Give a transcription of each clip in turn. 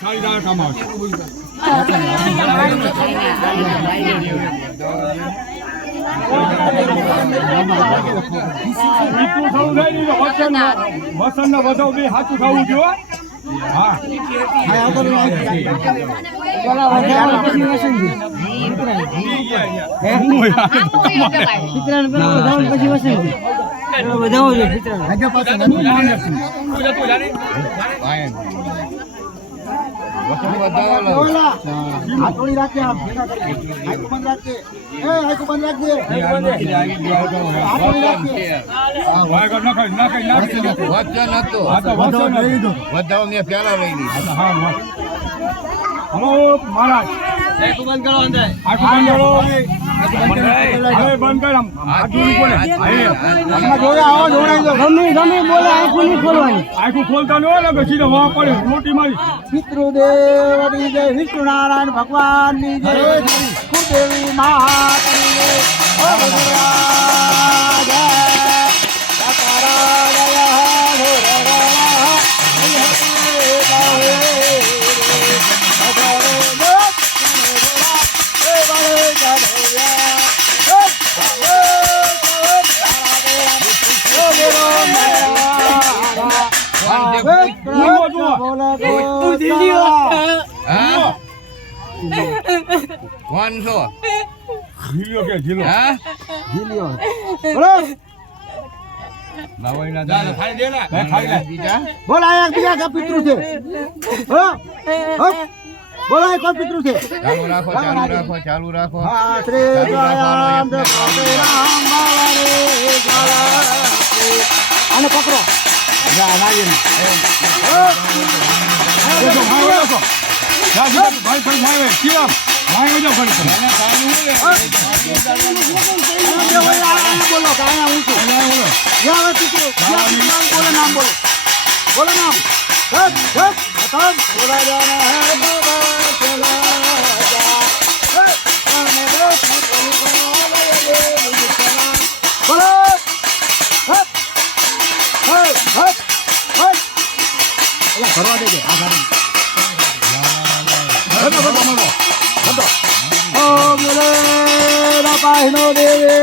સારી કામ આવશે. વસન ને વધાવ બે સાચું થવું જોઈએ. હા હલો મહારાજ બંધ કરો અંદર બંધ કરો આખું ખોલતા ન હોય ને સીધા વહાં પડે રોટી મારી. પિતૃદેવની જય વિષ્ણુ નારાયણ ભગવાનની જય કુદેવી માતની જય હો ભગવાન જય બોલાય બીજા પિતૃ છે. બોલાય કોઈ પિતૃ છે. ચાલુ રાખો. અને પકડો બોલો કાયા હું છું. બોલો નામ બોલો નામ ફરવા દેજો. પાહિનો દેવે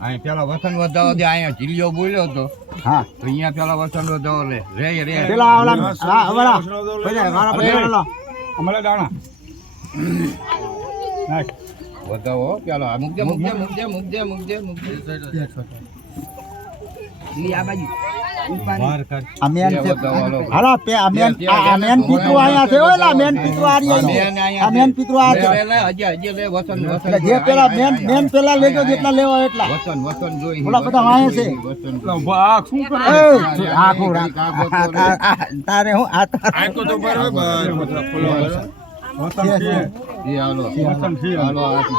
પાહે પેલા વસન વધાવો દે. અહીંયા જીલ્યો બોલ્યો હતો. હા તો અહીંયા પેલા વસન વધાવો લે રે પેલા દાણા વધાવો પેલા મૂકજે આ બાજુ મેન પિતૃ અહીંયા છે. ઓલા મેન પિતૃ મેન પિતૃ આ છે. જે પેલા મેન પેલા લેજો જેટલા લેવા એટલા. વસન જોઈ ઓલા બધા અહીંયા છે. તારે હું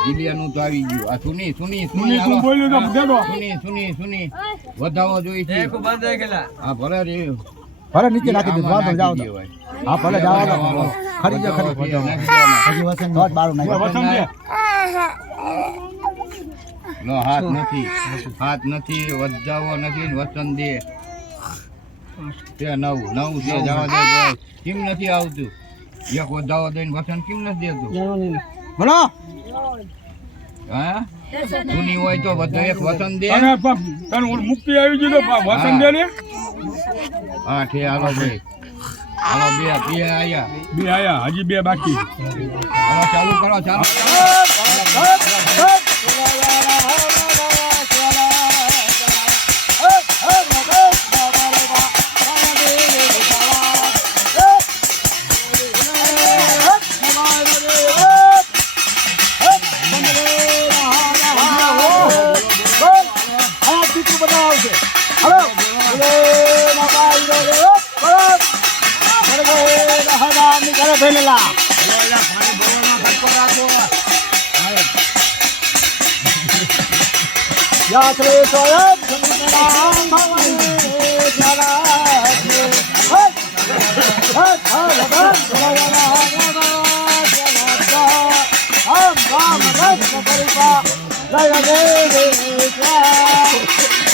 જીલિયાનું તો આવી ગયું. આ સુની વધાવો જોઈ છે. હા ભલે રે ભલે નીચે નાખી દીધું. જાઓ હા ભલે જાઓ ખરીજો હાથ નથી વધાવો નથી વસન દે તે નવું છે. જવા દે કેમ નથી આવતું. એક વધાવો દઈને વસન કેમ નથી દેતું. બોલો હા જૂની હોય તો બધો એક વસન દે. મુક્તિ આવી ગઈ તો વસન દે ને. હા ઠે હાલો ભાઈ હાલો બે આયા હજી બે બાકી. હાલો ચાલુ કરો ભેલેલા યાત્રે સોયબ રાધે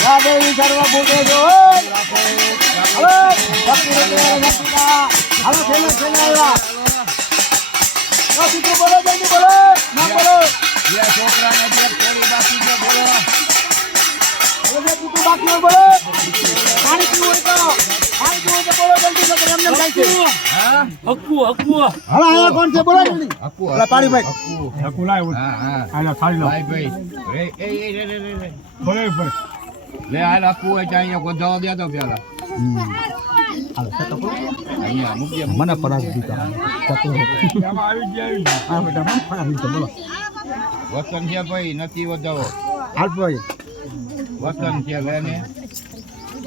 રાધે સર્વભૂતેષુ હવે ભક્તિ હાલો છેલ્લે આવ્યા તો પિતૃ બોલો જલ્દી બોલો ના બોલો જે છોકરાને જે થોડી બાકી છે બોલો હવે પિતૃ બાકી હોય બોલો પાણી પીવું હોય તો બોલો જલ્દી નકર એમને જાય છે હા હક્કુ હાલો આયા કોણ છે બોલો જલ્દી હકુ અલા પાણીભાઈ. હક્કુ લાવ હા હા આલા ખાલી લો ભાઈ રે એ ભલે ભલે લે હાલ હકુ હોય ત્યાં અહીંયા ગોધાવો દે તો પેલા અહીંયા મૂકજે મને પરાગ દીધા એમાં આવી ગયા આ બેટા મને પરાગ દીધા બોલો વસન છે ભાઈ નથી વધાવો હાલભાઈ વસન છે લેને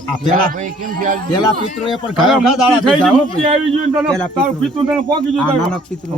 આ પેલા ભાઈ કેમ છે પેલા પિતૃએ પણ હવે ઘણા દાડા મુક્તિ થઈ દીધા ગઈ, હો મુક્તિ આવી ગઈ ને તને પેલા તારું પિતૃ. પિતૃ તને પોકી આ દીધા નાના પિતૃ